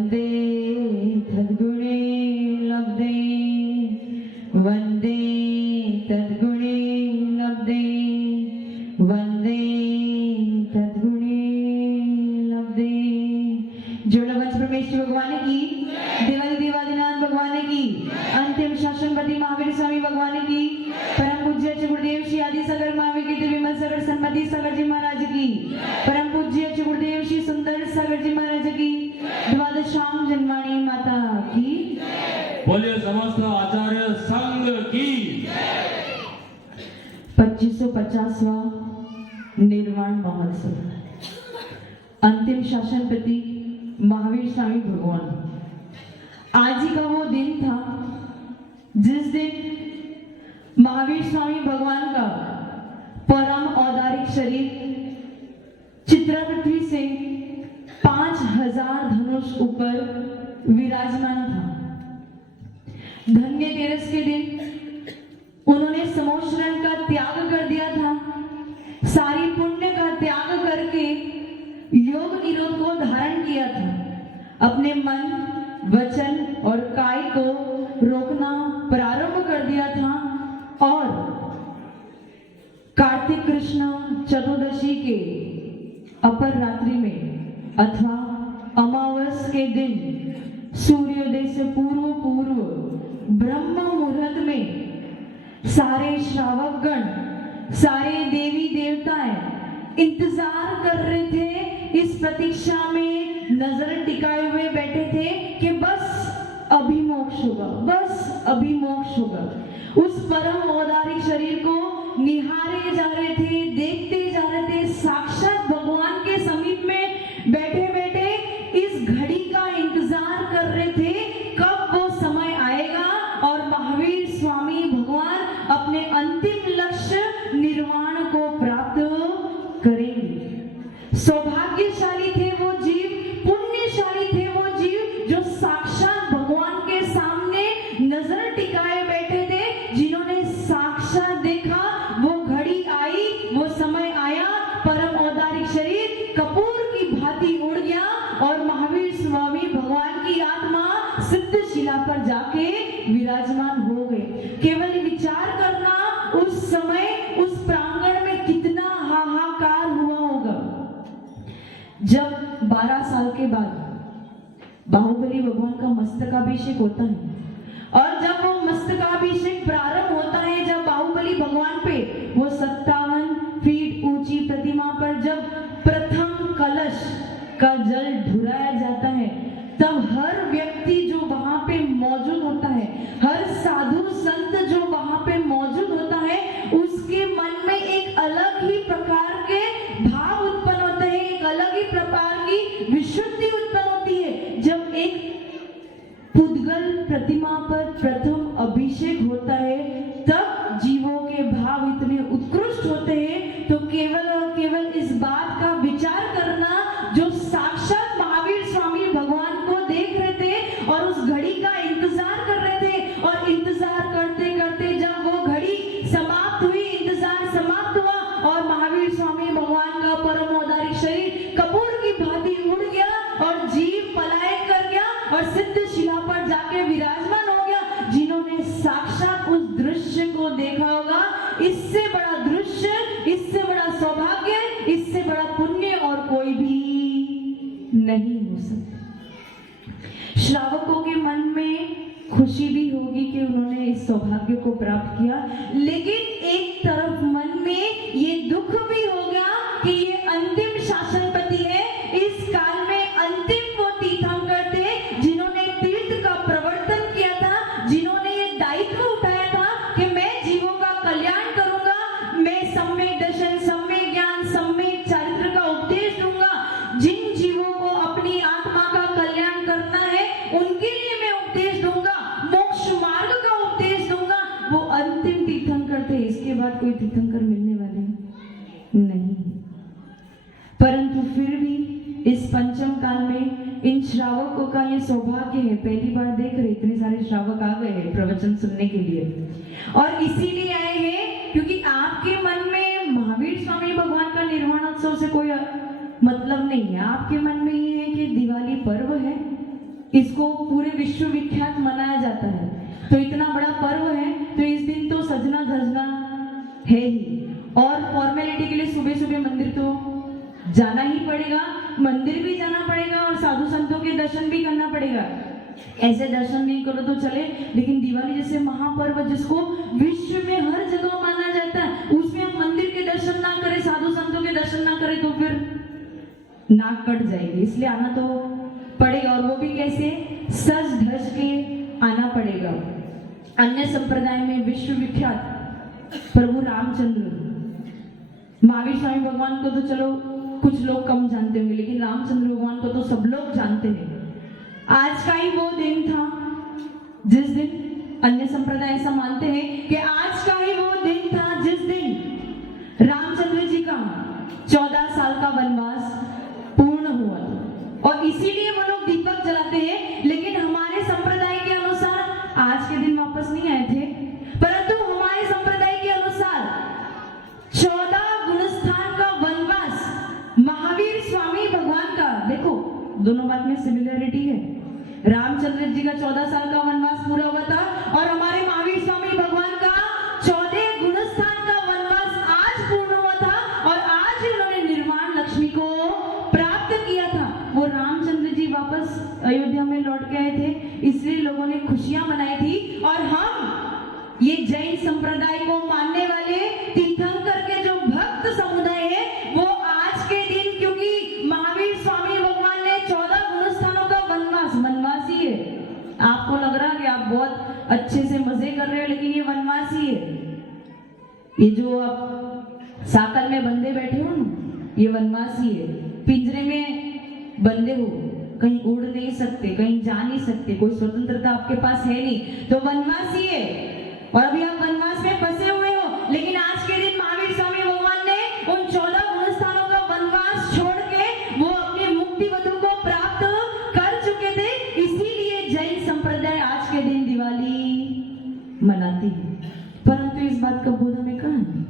वंदे तद्गुणे लब्धे वंदे तद्गुणे लब्धे वंदे तद्गुणे लब्धे। जोड़वंश परमेश्वर भगवान की, देवादी देवादिनाथ भगवान की, अंतिम शासनपति महावीर स्वामी भगवान की, परम पूज्य गुरुदेव श्री आदि सागर महावीर की विमल सागर सन्मति सागर जी महाराज की, परम पूज्य गुरुदेव श्री सुंदर सागर जी महाराज की, द्वादशाम जन्माणी माता की, बोलिए समस्त आचार्य संघ की। 2550वां निर्वाण महोत्सव, अंतिम शासनपति महावीर स्वामी भगवान। आज ही का वो दिन था जिस दिन महावीर स्वामी भगवान का परम औदारिक शरीर चित्रा पृथ्वी से 5000 धनुष ऊपर विराजमान था। धन्य तेरस के दिन उन्होंने समोशरण का त्याग कर दिया था। सारी पुण्य का त्याग करके योग निरोध को धारण किया था। अपने मन, वचन और काय को रोकना प्रारंभ कर दिया था और कार्तिक कृष्ण चतुर्दशी के अपर रात्रि में अथवा अमावस के दिन सूर्योदय से पूर्व ब्रह्म मुहूर्त में सारे श्रावक गण, सारे देवी देवताएं इंतजार कर रहे थे। इस प्रतीक्षा में नजर टिकाए हुए बैठे थे कि बस अभी मोक्ष होगा, बस अभी मोक्ष होगा। उस परम औदारिक शरीर को निहारे जा रहे थे, देखते जा रहे थे। साक्षात भगवान के समीप में बैठे बैठे इस घड़ी का इंतजार कर रहे थे कब वो समय आएगा और महावीर स्वामी भगवान अपने अंतिम लक्ष्य निर्वाण को प्राप्त करेंगे। सौभाग्यशाली थे वो जीव, पुण्यशाली थे वो जीव जो साक्षात भगवान के सामने नजर टिकाए बैठे थे, जिन्होंने साक्षात देखा वो घड़ी आई, वो समय आया, परम औदारिक शरीर कपूर की भांति उड़ गया और महावीर स्वामी भगवान की आत्मा सिद्ध शिला पर जाके विराजमान हो गए। केवल विचार करना उस समय उस प्रांगण में कितना हाहाकार हुआ होगा जब 12 साल के बाद बाहुबली भगवान का मस्तकाभिषेक होता है और जब वो मस्तकाभिषेक प्रारंभ होता है, जब बाहुबली भगवान पे वो 57 फीट ऊंची प्रतिमा पर जब प्रथम कलश का जल ढुराया जाता है, तब हर व्यक्ति जो वहां पे मौजूद होता है, हर साधु संत जो वहां पे मौजूद होता है, उसके मन में एक अलग ही प्रकार के भाव उत्पन्न होते हैं, एक अलग ही प्रकार की विशुद्धि उत्पन्न होती है। जब एक पुद्गल प्रतिमा पर प्रथम अभिषेक होता है, तब जीवों के भाव इतने उत्कृष्ट होते हैं। तो केवल और केवल इस बात का विचार करना, जो साक्षात महावीर स्वामी भगवान को देख रहे थे और उस घड़ी का इंतजार कर रहे थे, और इंतजार करते करते जब वो घड़ी समाप्त हुई, इंतजार समाप्त हुआ और महावीर स्वामी भगवान का परम औदारिक शरीर कपूर की भांति उड़ गया और जीव पलायन कर गया और सिद्ध शिला पर जाके विराजमान हो गया। जिन्होंने साक्षात उस दृश्य को देखा होगा, इससे बड़ा दृश्य, इससे बड़ा सौभाग्य, इससे बड़ा पुण्य और कोई भी नहीं हो सकता। श्रावकों के मन में खुशी भी होगी कि उन्होंने इस सौभाग्य को प्राप्त किया, लेकिन एक तरफ मन में ये दुख भी हो गया कि ये अंतिम शासनपति है। इस काल में अंतिम वो तीर्थंकर थे जिन्होंने तीर्थ का प्रवर्तन किया था, जिन्होंने ये दायित्व उठाया था कि मैं जीवों का कल्याण करूंगा, मैं सम्यक दर्शन, सम्यक ज्ञान, सम्यक चरित्र का उपदेश दूंगा। जिन जीवों को अपनी आत्मा का कल्याण करना है, उनके लिए मैं उपदेश दूंगा, मोक्ष मार्ग का उपदेश दूंगा। वो अंतिम तीर्थंकर थे, इसके बाद कोई तीर्थंकर मिलने वाले नहीं। परंतु फिर भी इस पंचम काल में इन श्रावकों का ये सौभाग्य है, पहली बार देख रहे इतने सारे श्रावक आ गए हैं प्रवचन सुनने के लिए, और इसीलिए आए हैं क्योंकि आपके मन में महावीर स्वामी भगवान का निर्वाणोत्सव से कोई मतलब नहीं है। आपके मन में ये है कि दिवाली पर्व है इसको पूरे विश्व विख्यात मनाया जाता है। तो इतना बड़ा पर्व है तो इस दिन तो सजना धजना है ही, और फॉर्मेलिटी के लिए सुबह सुबह मंदिर तो जाना ही पड़ेगा, मंदिर भी जाना पड़ेगा और साधु संतों के दर्शन भी करना पड़ेगा। ऐसे दर्शन नहीं करो तो चले, लेकिन दिवाली जैसे महापर्व जिसको विश्व में हर जगह माना जाता है, उसमें हम मंदिर के दर्शन ना करें, साधु संतों के दर्शन ना करें तो फिर नाक कट जाएगी। इसलिए आना तो पड़ेगा, और वो भी कैसे, सज धज के आना पड़ेगा। अन्य संप्रदाय में विश्व विख्यात प्रभु रामचंद्र, महावीर स्वामी भगवान को तो चलो कुछ लोग कम जानते होंगे, लेकिन रामचंद्र भगवान को तो सब लोग जानते हैं। आज का ही वो दिन था जिस दिन, अन्य संप्रदाय ऐसा मानते हैं कि आज का ही वो दिन था जिस दिन रामचंद्र जी का 14 साल का वनवास पूर्ण हुआ था, और इसीलिए वो लोग दीपक जलाते हैं। लेकिन हमारे संप्रदाय के अनुसार आज के दिन वापस नहीं आए थे, परंतु हमारे संप्रदाय के अनुसार 14 गुणस्थान का वनवास महावीर स्वामी भगवान का, देखो दोनों बात में सिमिलरिटी है। रामचंद्र जी का 14 साल का वनवास पूरा हुआ था, और हमारे महावीर स्वामी भगवान का 14 गुणस्थान का वनवास आज पूर्ण हुआ था, और आज ही उन्होंने निर्वाण लक्ष्मी को प्राप्त किया था। वो रामचंद्र जी वापस अयोध्या में लौट के आए थे, इसलिए लोगों ने खुशियां मनाई थी। और हम ये जैन संप्रदाय को मानने वाले तीर्थंकर के जो भक्त समुदाय है, वो आज के दिन, क्योंकि महावीर स्वामी भगवान ने 14 गुणस्थानों का वनवास ही है। आपको लग रहा है कि आप बहुत अच्छे से मजे कर रहे हो, लेकिन ये वनवास ही है। ये जो आप साकल में बंदे बैठे हो ना, ये वनवास ही है। पिंजरे में बंदे हो, कहीं उड़ नहीं सकते, कहीं जा नहीं सकते, कोई स्वतंत्रता आपके पास है नहीं, तो वनवास ही है। और अभी आप वनवास में फंसे हुए हो, लेकिन आज के दिन महावीर स्वामी भगवान ने उन 14 गुणस्थानों का वनवास छोड़ के वो अपने मुक्ति वधु को प्राप्त कर चुके थे। इसीलिए जैन संप्रदाय आज के दिन दिवाली मनाती है। परंतु इस बात का बोध हमें कहाँ है?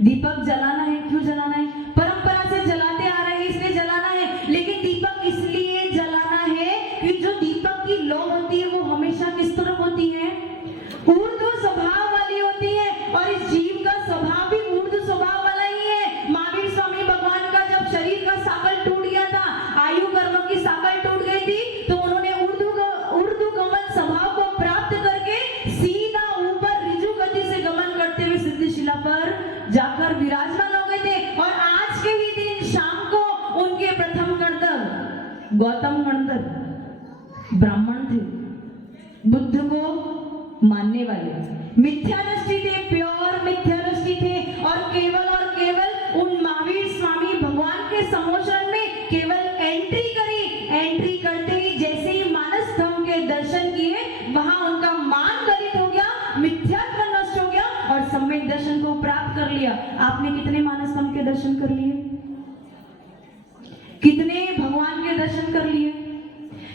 दीपक जलाना है, क्यों जलाना है? परंपरा से जलाते आ रहे हैं इसलिए जलाना है, लेकिन दीपक इसलिए जलाना है कि जो दीपक की लौ होती है वो हमेशा किस तरफ होती है? ऊर्ध्व स्वभाव वाली होती है, और इस जीव का स्वभाव भी ऊर्ध्व स्वभाव वाला ही है। महावीर स्वामी भगवान का जब शरीर का साकल टूट गया था, आयु कर्म की साकल टूट गई थी, तो उन्होंने ऊर्ध्व गमन स्वभाव को प्राप्त करके सीधा ऊपर ऋजु गति से गमन करते हुए सिद्धिशिला पर जाकर विराजमान हो गए थे। और आज के ही दिन शाम को उनके प्रथम गणधर गौतम गणधर ब्राह्मण थे, बुद्ध को मानने वाले, मिथ्या दृष्टि थे, प्योर मिथ्या दृष्टि थे, और केवल उन महावीर स्वामी भगवान के समोषण में केवल एंट्री करते ही जैसे ही मानस स्तंभ के दर्शन किए, वहां उनका मान गलित हो गया, मिथ्यात्व नष्ट हो गया और सम्यक दर्शन को प्राप्त कर लिया। आपने कितने मानस स्तंभ के दर्शन कर लिए? कितने भगवान के दर्शन कर लिए?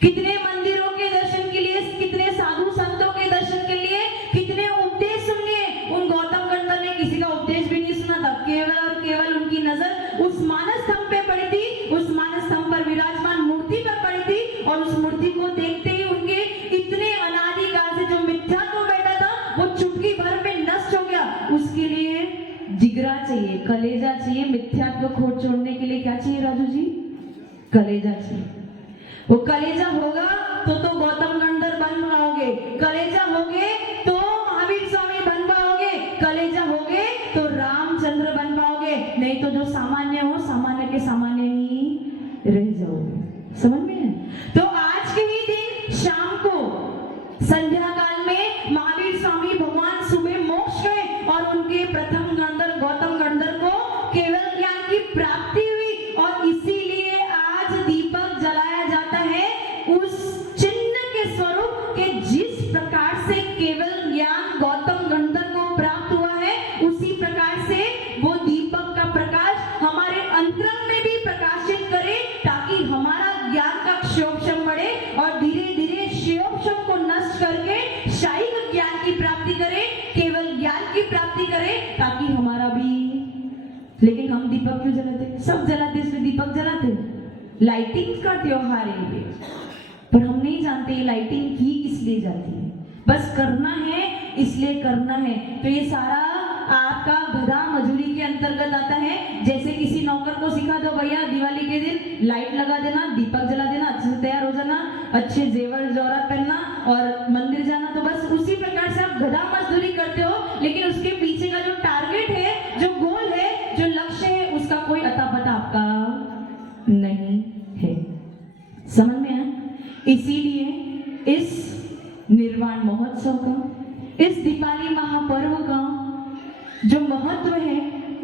कितने मंदिरों के दर्शन के लिए, कितने साधु संतों के दर्शन के लिए, कितने उपदेश सुन लिए? उन गौतम गणधर ने किसी का उपदेश भी नहीं सुना था, केवल और केवल उनकी नजर उस मानस स्तंभ पे पड़ी थी, उस मानस स्तंभ पर विराजमान मूर्ति पर पड़ी थी, और उस मूर्ति को देखते ही उनके इतने अनादिकाल से जो मिथ्यात्व बैठा था वो चुटकी भर में नष्ट हो गया। उसके लिए जिगरा चाहिए, कलेजा चाहिए। मिथ्यात्व खोट छोड़ने के लिए क्या चाहिए राजू जी? कलेजा चाहिए। वो कलेजा होगा तो गौतम गणधर बन पाओगे, कलेजा होगे तो महावीर स्वामी बन पाओगे, कलेजा होगे तो रामचंद्र बन पाओगे, नहीं तो जो सामान्य हो सामान्य के सामान्य ही रह जाओगे। समझ में है? तो आज के ही दिन शाम को संध्या काल में महावीर स्वामी भगवान सुबह मोक्ष गए, और उनके प्रथम गणधर गौतम गणधर को केवल ज्ञान की प्राप्ति हुई, और इसीलिए आज दीपक जलाया जाता है उस चिन्ह के स्वरूप के जिस प्रकार से केवल ज्ञान गौतम गणधर को प्राप्त हुआ है, उसी प्रकार से वो दीपक का प्रकाश हमारे अंतरंग में भी प्रकाशित करे, ताकि हमारा ज्ञान का क्षोभशम बढ़े और धीरे धीरे क्षोभशम को नष्ट करके शाही ज्ञान की प्राप्ति करे, केवल ज्ञान की प्राप्ति करे, ताकि हमारा भी। लेकिन हम दीपक क्यों जलाते? सब जलाते, इसलिए दीपक जलाते, लाइटिंग का त्योहार है ये, पर हम पे लाइटिंग की इसलिए जाती है, बस करना है इसलिए करना है। तो ये सारा आपका गधा मजूरी के अंतर्गत आता है। जैसे किसी नौकर को सिखा दो भैया दिवाली के दिन लाइट लगा देना, दीपक जला देना, अच्छे से तैयार हो जाना, अच्छे जेवर जौहरात पहनना और मंदिर जाना, तो बस उसी प्रकार से आप गधा मजदूरी करते हो। लेकिन उसके पीछे का जो टारगेट है, जो गोल है, जो लक्ष्य है, उसका कोई अता पता आपका नहीं है। समझ में आया? इसीलिए इस निर्वाण महोत्सव का, इस दीपावली महापर्व का जो महत्व है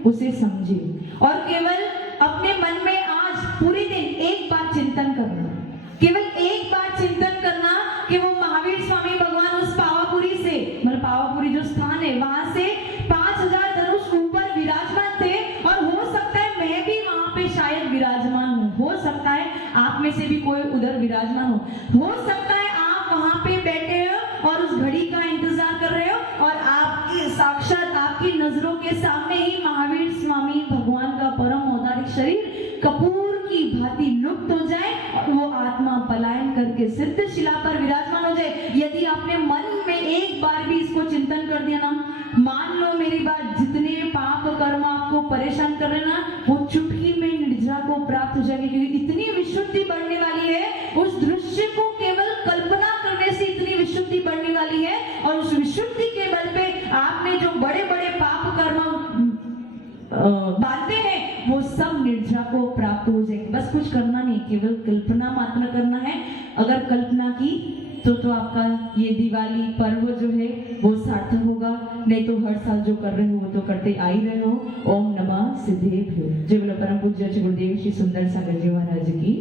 उसे समझे और केवल अपने मन में आज पूरे दिन एक बार चिंतन करना, केवल एक बार चिंतन करना कि वो महावीर स्वामी भगवान उस पावापुरी से, मतलब पावापुरी जो स्थान है वहां से 5000 धनुष ऊपर विराजमान थे और हो सकता है मैं भी वहां पे शायद विराजमान हूँ, हो सकता है आप में से भी कोई उधर विराजमान हो सकता है आप वहां पे बैठे हो और उस घड़ी का इंतजार कर रहे हो और आपकी साक्षात आपकी नजरों के सामने ही महावीर स्वामी भगवान का परम औदारिक शरीर कपूर की भांति लुप्त हो जाए और वो आत्मा पलायन करके सिद्ध शिला पर विराजमान हो जाए। यदि आपने मन में एक बार भी इसको चिंतन कर दिया ना, मान लो मेरी बात, जितने पाप कर्म आपको परेशान कर रहे ना, वो चुटकी में निर्जरा को प्राप्त हो जाएगी, क्योंकि इतनी विशुद्धि बढ़ने वाली है। उस दृश्य को केवल कल्पना करने से इतनी विशुद्धि बढ़ने वाली है और उस विशुद्धि के बल पे आपने जो बड़े बड़े पाप कर्म बांधते हैं वो सब निर्जरा को प्राप्त हो जाएंगे। बस कुछ करना नहीं, केवल कल्पना मात्र करना है। अगर कल्पना की तो आपका ये दिवाली पर्व जो है वो सार्थक होगा, नहीं तो हर साल जो कर रहे हो वो तो करते आ ही रहे हो। ओम नमः सिद्धेभ्यो। जय बोलो परम पूज्य गुरुदेव श्री सुंदर सागर जी महाराज की।